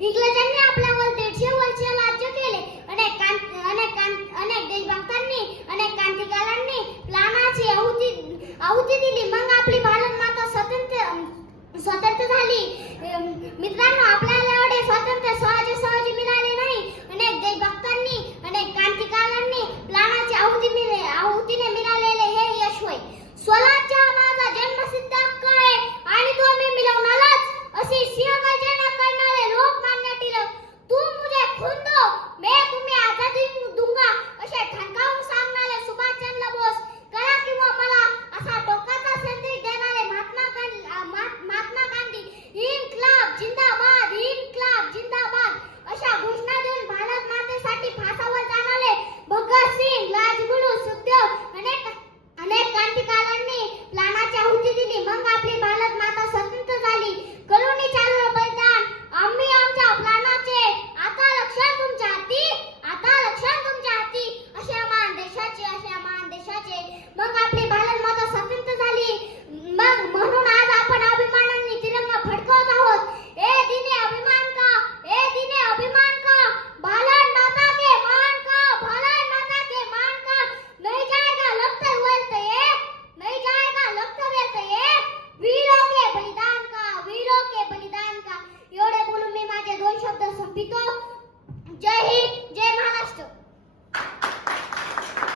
इंग्रजांनी आपल्यावर दीडशे वर्ष राज्य केले अनेक अनेक अनेक देशभक्तांनी अनेक क्रांतिकारकांनी प्राणाची आहुती आहुती दिली